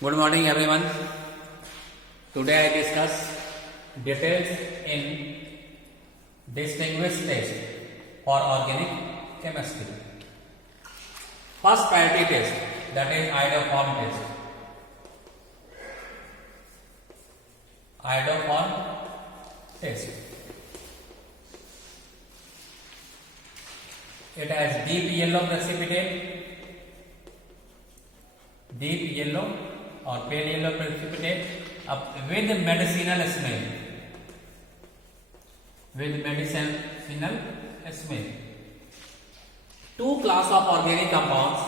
Good morning everyone. Today I discuss details in distinguished test for organic chemistry. First priority test, that is iodoform test. Iodoform test. It has deep yellow precipitate, deep yellow or pale yellow precipitate with medicinal smell. With medicinal smell. Two class of organic compounds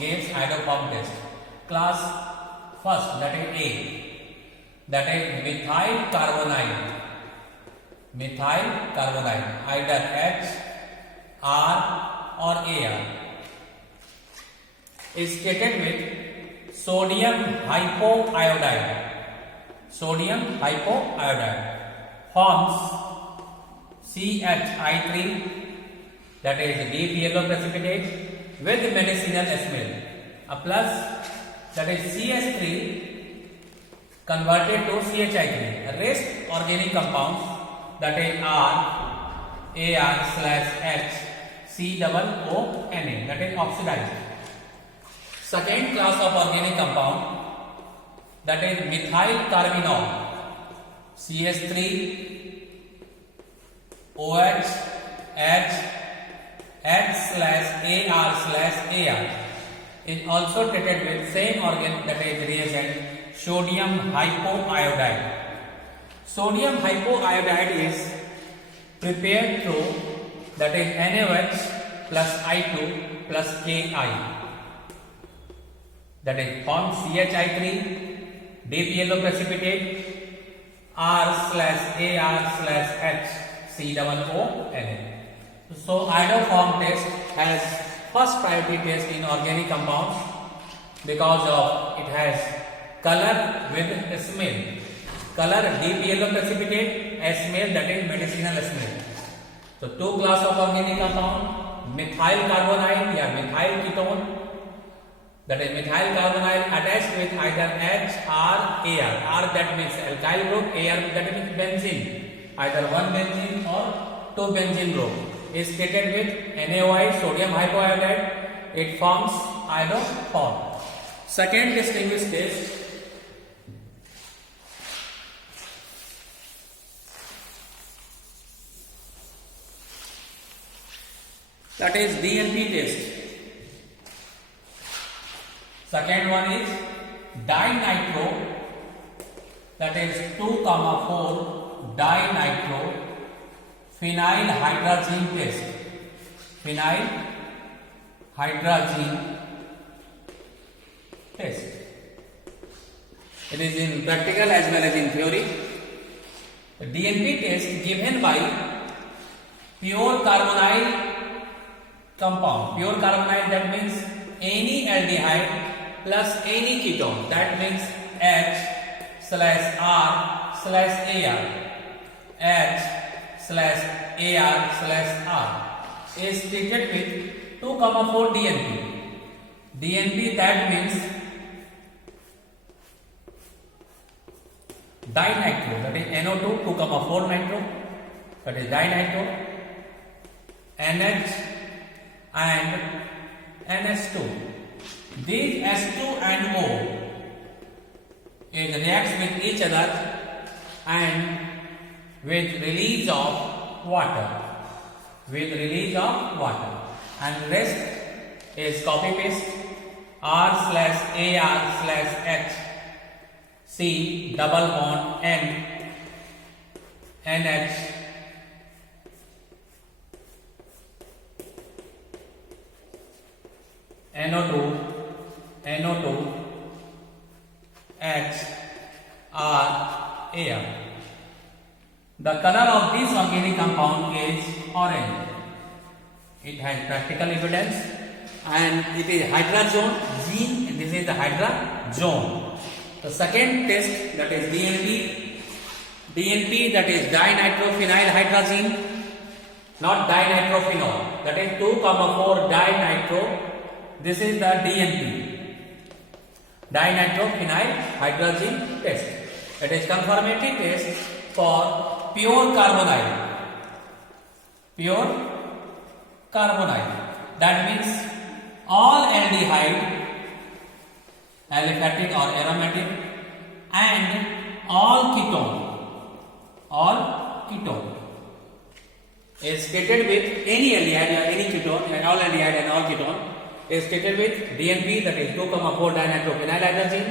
gives iodoform test. Class first, that is A, that is methyl carbonide. Methyl carbonide, either H, R or Ar, is treated with sodium hypoiodide. Sodium hypoiodide forms CHI3, that is deep yellow precipitate with medicinal smell. A plus, that is CH3 converted to CHI3. Rest organic compounds, that is R, Ar/H, COONA, that is oxidized. Second class of organic compound, that is methyl carbinol, CH3 OH H H/Ar/Ar is also treated with same organ, that is reagent sodium hypoiodide. Sodium hypoiodide is prepared through, that is NaOH plus I2 plus Ki, that is form CHI3 deep yellow precipitate R/Ar/H COONA. So iodoform test has first priority test in organic compounds because of it has color with smell. Color deep yellow precipitate, a smell, that is medicinal smell. So two class of organic compound, methyl carbonide or methyl ketone, that is methyl carbonide attached with either H or Ar. R that means alkyl group, Ar that means benzene, either one benzene or two benzene group, is treated with NaOH, sodium hypoiodide. It forms iodoform. Second distinguished test, that is DNP test. Second one is dinitro, that is 2,4 dinitro phenyl hydrazine test. Phenyl hydrazine test. It is in practical as well as in theory. The DNP test given by pure carbonyl compound. Pure carbonyl, that means any aldehyde plus any ketone, that means H/R/Ar, H/Ar/R is treated with 2,4 DNP. DNP, that means dinitro, that is NO2 2,4 nitro, that is dinitro, NH and NH2. These H2 and O is reacts with each other and with release of water. With release of water. And rest is copy paste R/Ar/H C double bond N NH NO2 H R Ar. The color of this organic compound is orange. It has practical evidence and it is hydrazone gene. This is the hydrazone. The second test, that is DNP, that is dinitrophenyl hydrazine, not dinitrophenol, that is 2,4 dinitro. This is the DNP. dinitrophenyl hydrazine test. It is confirmatory test for pure carbonyl. Pure carbonyl. That means all aldehyde, aliphatic or aromatic, and all ketone is stated with any aldehyde or any ketone, and all aldehyde and all ketone is stated with DNP, that is 2,4 dinitrophenyl hydrazine.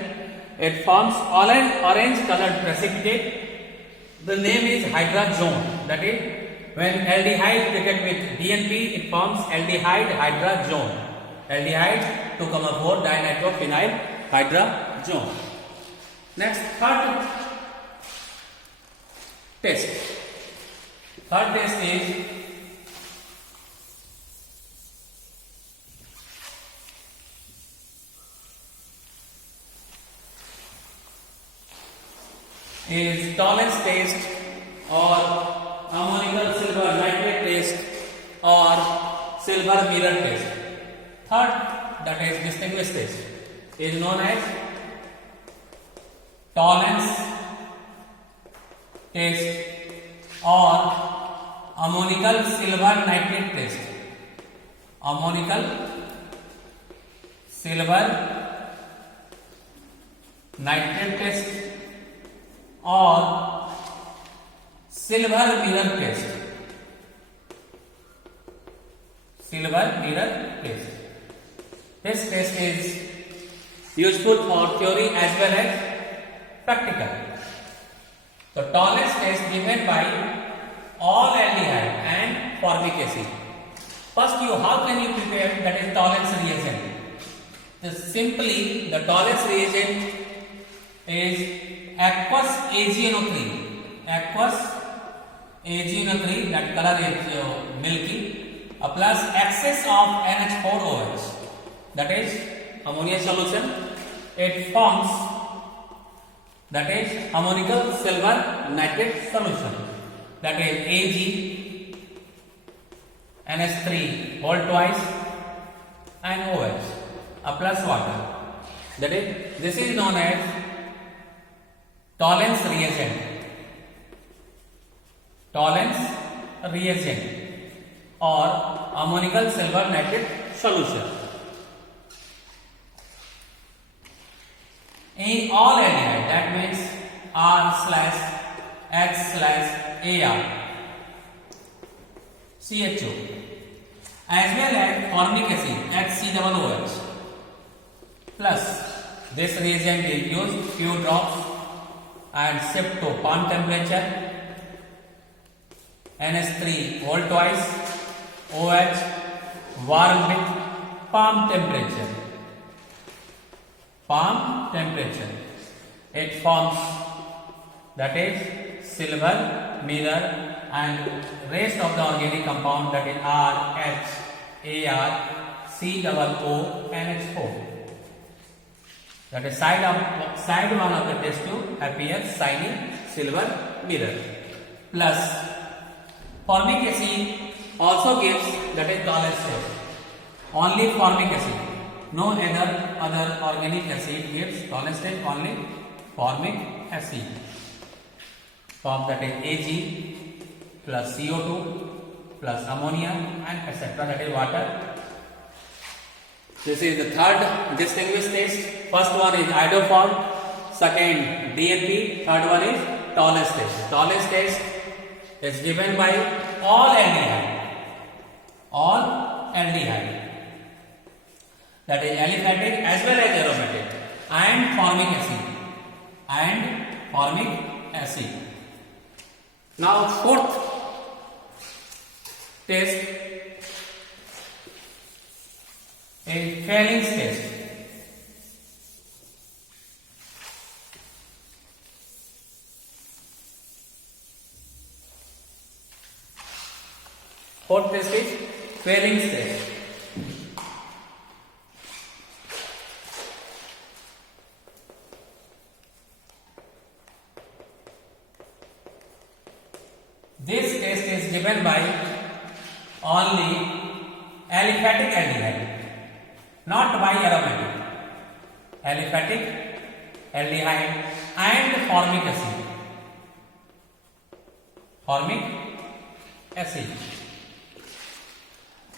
It forms orange colored precipitate. The name is hydrazone. That is, when aldehyde react with DNP, it forms aldehyde hydrazone. Aldehyde 2,4 dinitrophenyl hydrazone. Next, third test. Third test is tolerance test or ammonical silver nitrate test or silver mirror test. Third, that is distinguished test, is known as tolerance test or ammonical silver nitrate test. Ammonical silver nitrate test or silver mirror test. Silver mirror test. This test is useful for theory as well as practical. The tolerance test given by all aldehyde and formic acid. First, how can you prepare that is tolerance reagent? Simply, the tolerance reagent is aqueous AgNO3. Aqueous AgNO3, that color is milky, plus excess of NH4OH, that is ammonia solution. It forms, that is ammonical silver nitrate solution, that is Ag NH3 whole twice and OH plus water. That is, this is known as tolerance reagent. Tolerance reagent or ammonical silver nitrate solution. In all aldehyde, that means R/H/Ar CHO, as well as formic acid HCOOH plus. This reagent is used few drops and shift to palm temperature. NH3 whole twice, OH warm with palm temperature. Palm temperature. It forms, that is silver mirror, and rest of the organic compound, that is RHArCOONH4. That is side one of the test tube appears shiny silver mirror. Plus formic acid also gives, that is tolerance test. Only formic acid, no other organic acid gives tolerance test, only formic acid. Form, that is Ag plus CO2 plus ammonia and etc., that is water. This is the third distinguished test. First one is iodoform, second DNP, third one is tolerance test. Tolerance test is given by all aldehyde, that is aliphatic as well as aromatic, and formic acid. Now fourth test is Fehring's test. Fourth test is Fehring's test. This test is given by only aliphatic aldehyde, not by aromatic. aliphatic aldehyde and formic acid. Formic acid.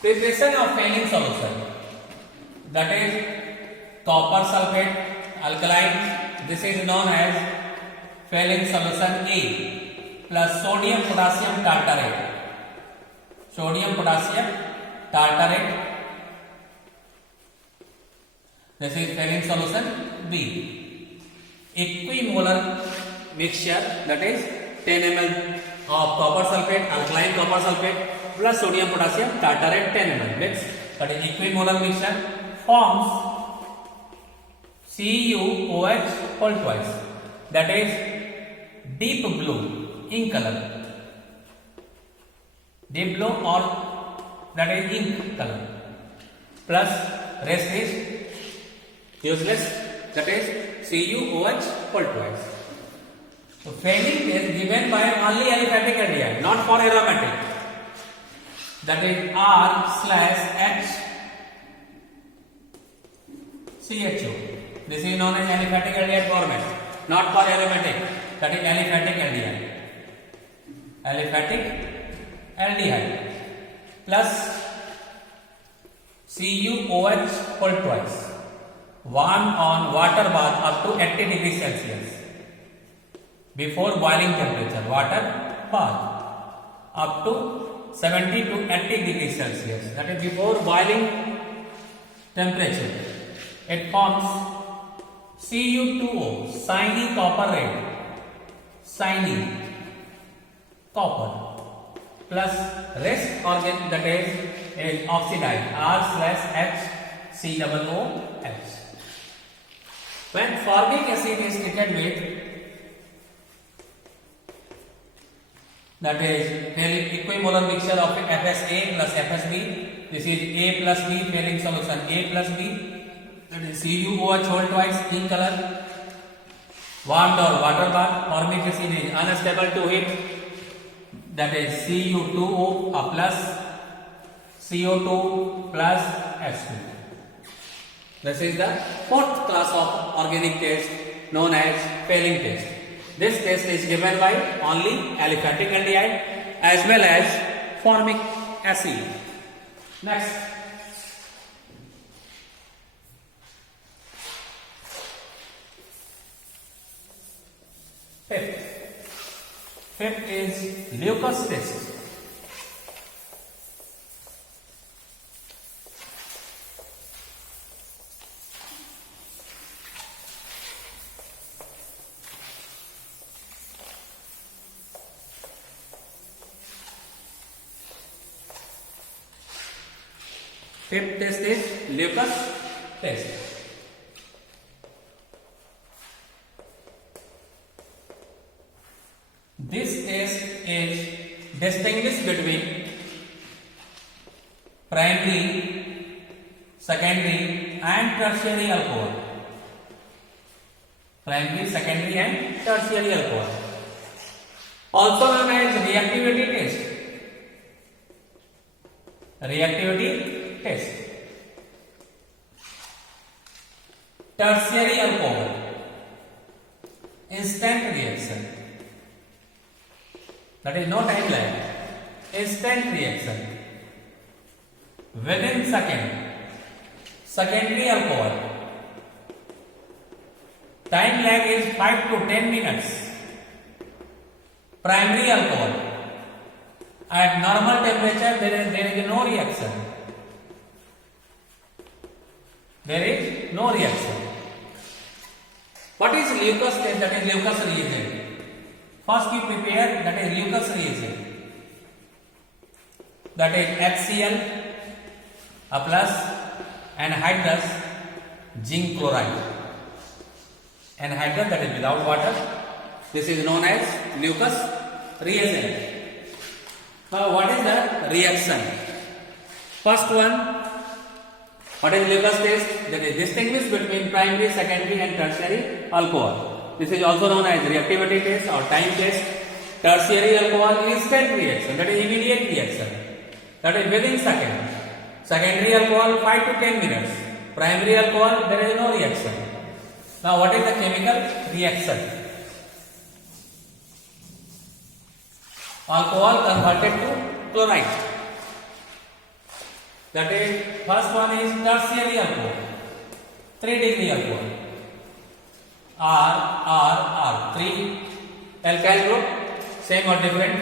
Preparation of failing solution, that is copper sulfate alkaline. This is known as failing solution A plus sodium potassium tartarate. Sodium potassium tartarate. This is failing solution B. Equimolar mixture, that is 10 ml of copper sulfate, alkaline copper sulfate plus sodium potassium tartarate 10 ml mix, that is equimolar mixture, forms CuOH whole twice, that is deep blue in color. Deep blue or that is ink color, plus rest is useless, that is CuOH whole twice. So failing is given by only aliphatic aldehyde, not for aromatic, that is R/HCHO. This is known as aliphatic aldehyde format, not for aromatic, that is aliphatic aldehyde. Aliphatic aldehyde plus CuOH whole twice. Warm on water bath up to 80 degrees Celsius. Before boiling temperature, water bath up to 70 to 80 degrees Celsius. That is before boiling temperature. It forms Cu2O, shiny copper red, shiny copper, plus rest organ, that is oxidized R/HCOOH. When formic acid is treated with, that is equimolar mixture of FSA plus FSB, this is A plus B failing solution A plus B, that is CuOH whole twice in color, warmed or water bath. Formic acid is unstable to heat, that is Cu2O plus CO2 plus H2. This is the fourth class of organic test known as failing test. This test is given by only aliphatic aldehyde as well as formic acid. Next, fifth is Lucas test. Fifth test is Lucas test. This test is distinguished between primary, secondary and tertiary alcohol. Primary, secondary and tertiary alcohol. Also known as reactivity test. Reactivity test. Tertiary alcohol, instant reaction, that is no time lag, instant reaction within second. Secondary alcohol, time lag is 5 to 10 minutes. Primary alcohol, at normal temperature there is no reaction. There is no reaction. What is Lucas test? That is Lucas reagent. First we prepare, that is Lucas reagent. That is HCl plus anhydrous zinc chloride. Anhydrous, that is without water. This is known as Lucas reagent. Now what is the reaction? First one, what is Lucas test? That is distinguish between primary, secondary and tertiary alcohol. This is also known as reactivity test or time test. Tertiary alcohol, instant reaction, that is immediate reaction, that is within second. Secondary alcohol 5 to 10 minutes. Primary alcohol, there is no reaction. Now what is the chemical reaction? Alcohol converted to chloride. That is, first one is tertiary alcohol, 3-degree alcohol. R, 3 alkyl group, same or different,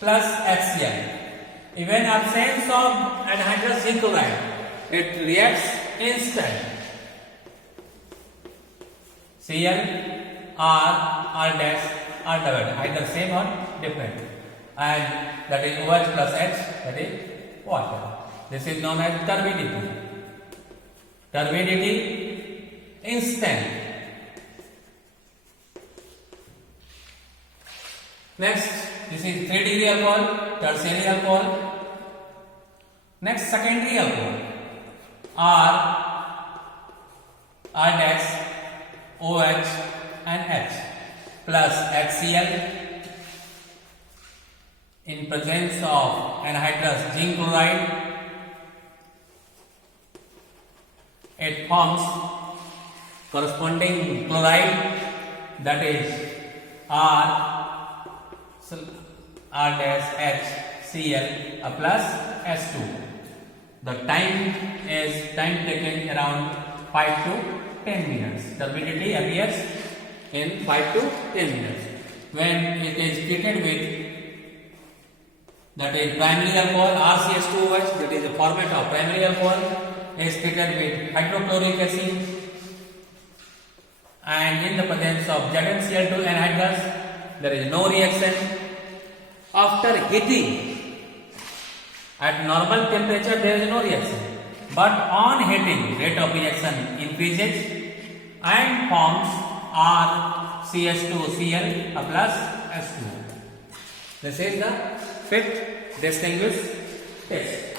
plus HCl. Even absence of anhydrous zinc chloride, it reacts instant. Cl, R dash, R double, either same or different, and that is OH plus H, that is water. This is known as turbidity. Turbidity, instant. Next, this is 3-degree alcohol, tertiary alcohol. Next, secondary alcohol. R dash, OH and H plus HCl in presence of anhydrous zinc chloride. It forms corresponding chloride, that is R dash HCl plus S2. The time taken around 5 to 10 minutes. Turbidity appears in 5 to 10 minutes. When it is treated with, that is primary alcohol, RCH2OH, that is the format of primary alcohol, is treated with hydrochloric acid, and in the presence of ZnCl2 anhydrous, there is no reaction. After heating, at normal temperature there is no reaction, but on heating, rate of reaction increases and forms RCH2Cl plus S2. This is the fifth distinguished test.